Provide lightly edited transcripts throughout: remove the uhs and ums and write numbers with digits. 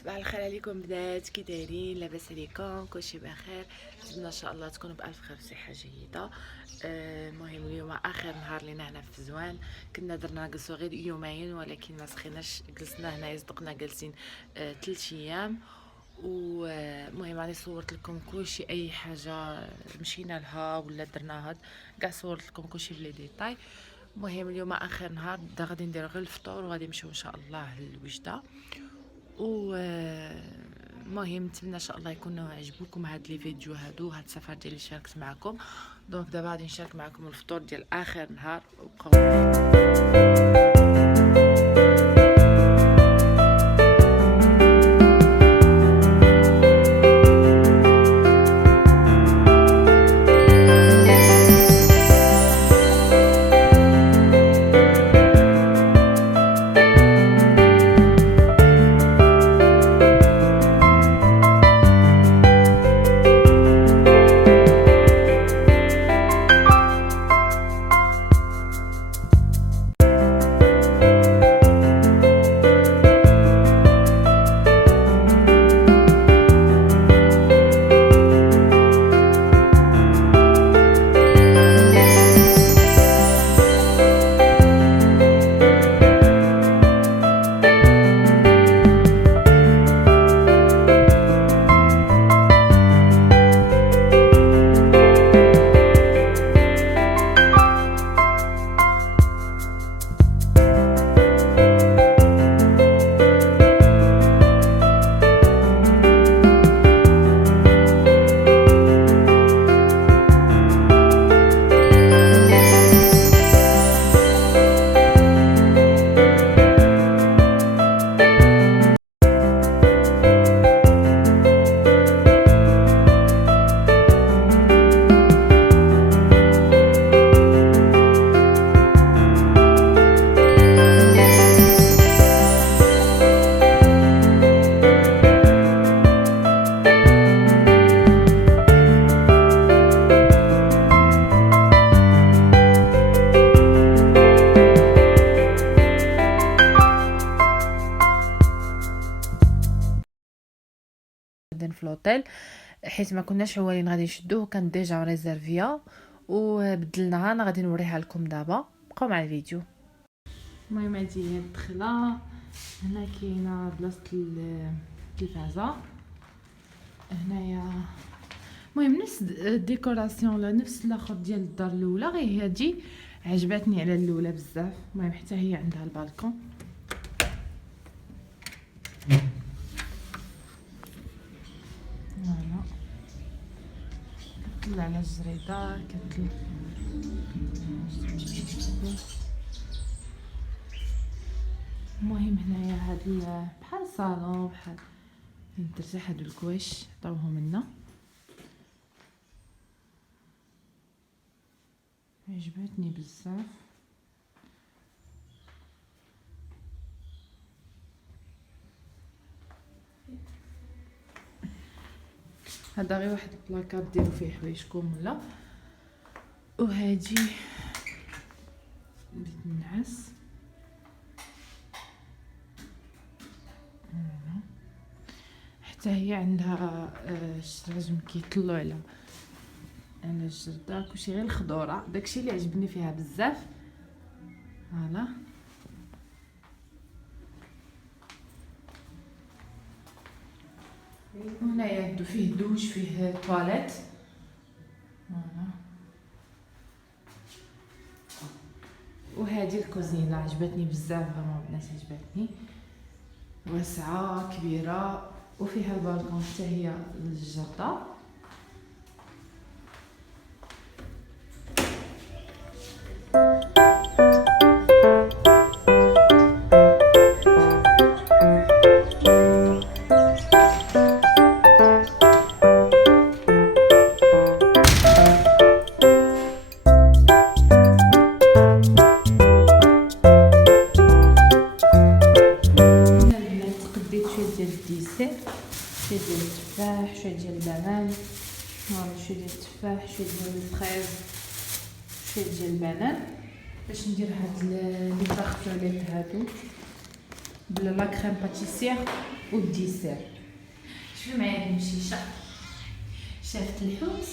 صباح الخير عليكم بنات، كي دايرين؟ لاباس عليكم؟ كلشي بخير؟ نتمنى ان شاء الله تكونوا بالف خير وصحه جيده. المهم اليوم اخر نهار لينا هنا في فزوان. كنا درنا نقصو غير يومين ولكن ما سخيناش، جلسنا هنا صدقنا جالسين 3 ايام. ومهم راني صورت لكم كلشي، اي حاجه مشينا لها ولا درناها كاع صورت لكم كلشي بلي ديتاي. المهم اليوم اخر نهار غادي ندير غير الفطور وغادي نمشيو ان شاء الله للوجده. و المهم نتمنى ان شاء الله يكونوا عجبوكم هاد لي فيديو هادو، هاد السفر ديالي شاركت معكم. دونك دابا غادي نشارك معكم الفطور ديال اخر نهار، وبقاو في الوطيل، حيت ما كناش عوالين غادي نشدوه، كان ديجا ريزيرفيا وبدلناها. انا غادي نوريها لكم دابا، بقاو مع الفيديو. المهم هادي هي الدخله، هنا كاينه بلاصه التلفازه، هنايا المهم نفس الديكوراسيون لا نفس الاخر ديال الدار الاولى، غير هادي عجبتني على الاولى بزاف. المهم حتى هي عندها البالكون. فوالا كتطلع على الجريده، كتطلع المهم هنايا هاد بحال صالون، بحال فين ترتاح هادو الكواش عطاوهم لنا، عجبتني بزاف. هذا غير واحد البلاكار ديروا فيه حوايجكم ولا. وهادي بيت النعاس، حتى هي عندها الشراجم كيطلعوا على الجرده، كلشي غير الخضوره، داكشي اللي عجبني فيها بزاف. فوالا هنايا عندو فيه دوش، فيه تواليت. فوالا وهذه الكوزينه عجبتني بزاف، فريمون الناس عجبتني، واسعه كبيره وفيها البالكون حتى هي للجرده. شويه ديال التفاح، شويه ديال البنان، شويه ديال التفاح، شويه ديال الفريز، شويه ديال البنان، باش ندير هاد لي طاغطو عليه هادو بلا لا كريم باتيسير. والديسير. شوفي معايا المشيشه، شافت الحوت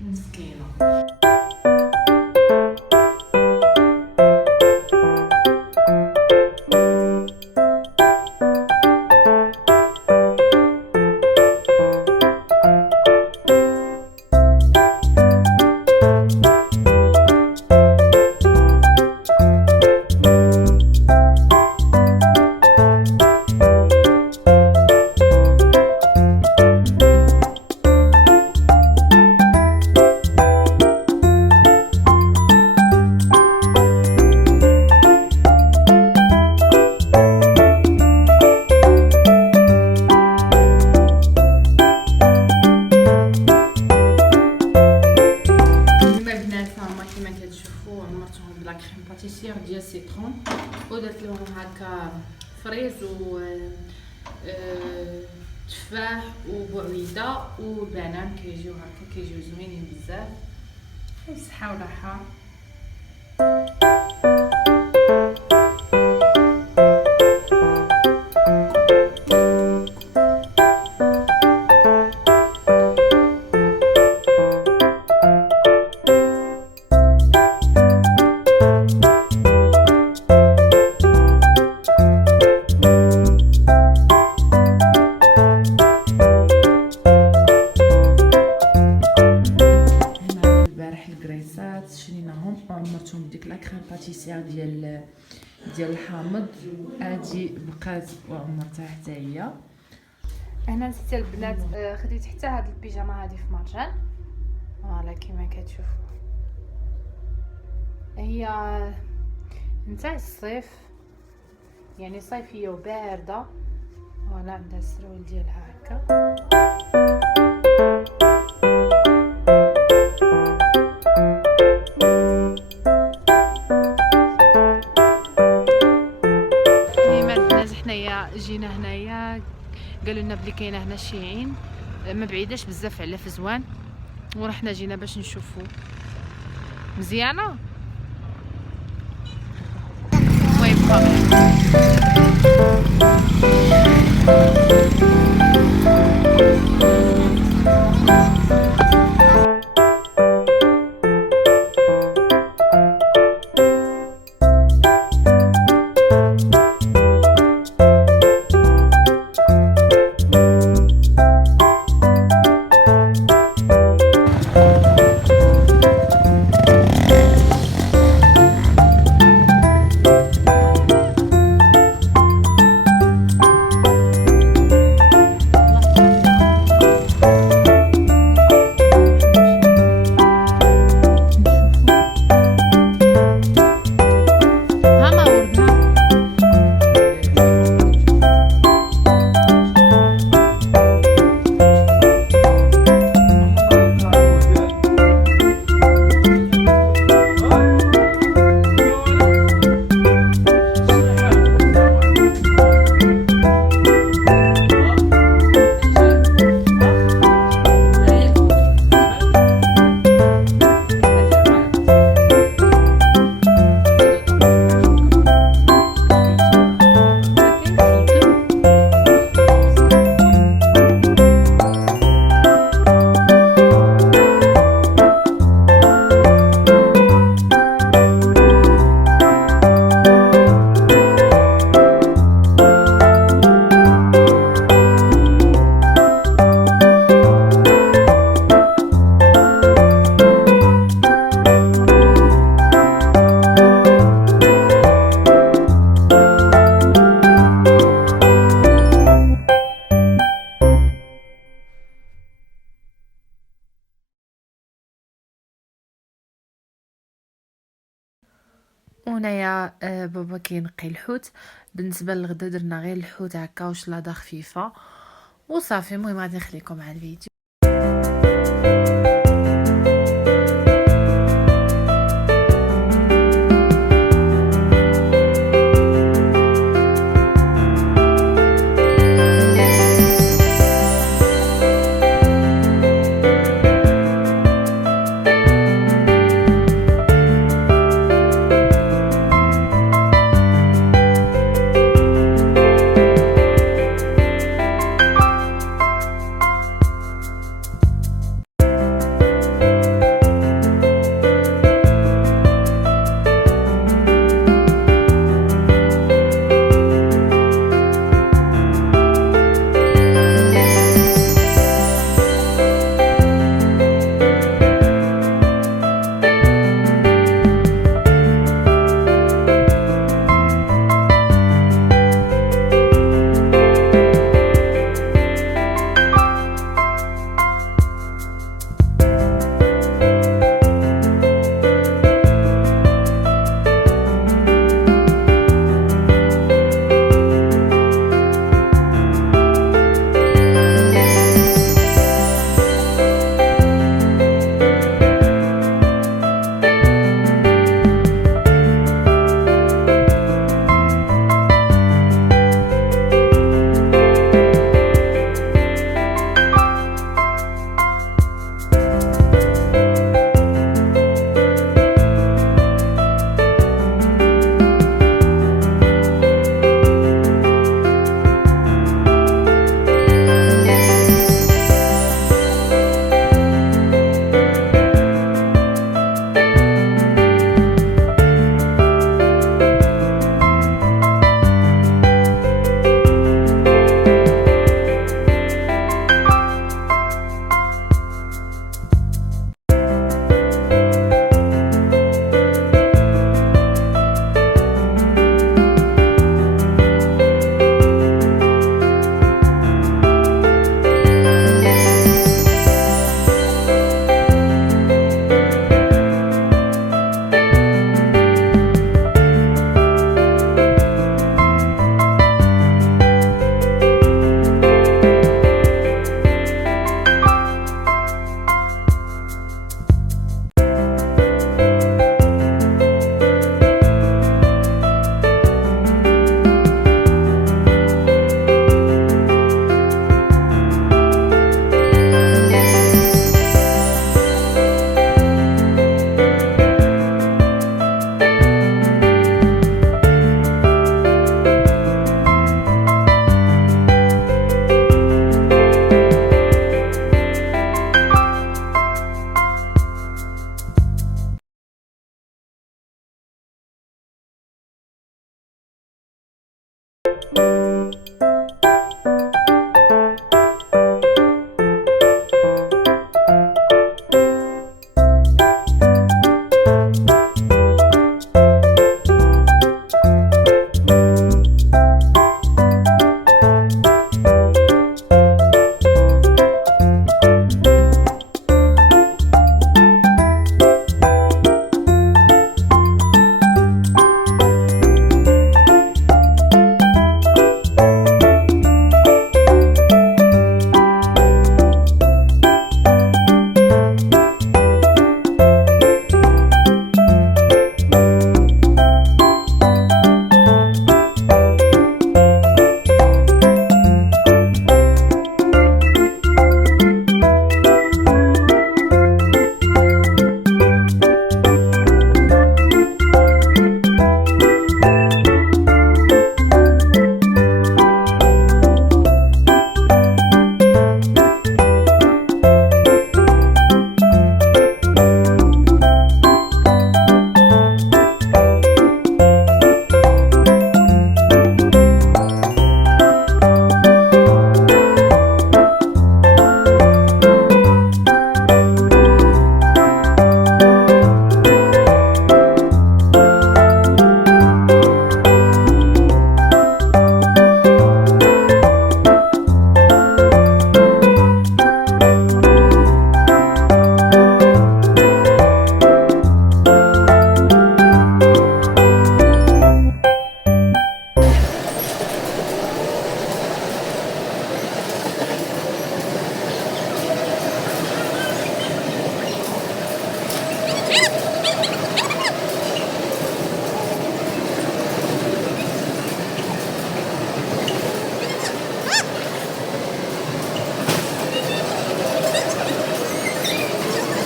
مسكينه. ديال سيترون ودرت لهم هكا فريز و تفاح وبعويده والبنان كيجيو هكا كيجيو زوينين بزاف بصحه وراحه. شريناهم وعمرتهم بديك لاكريم باتيسير ديال الحامض، هادي بقات وعمرتها حتى هي. هنا نسيت البنات خديت حتى هاد البيجامه هادي في مرجان، فوالا كيما كتشوفوا هي نتاع الصيف يعني صيفيه وبارده. فوالا عندها السروال ديالها هكا. جينا هنايا قالوا لنا بلي كاينه هنا شيعين ما بعيداش بزاف على فزوان، ورحنا جينا باش نشوفوا. مزيانه وهنايا بابا كينقي الحوت. بالنسبه للغدا درنا غير الحوت هكا وشلاضه خفيفه وصافي. المهم غادي نخليكم مع الفيديو.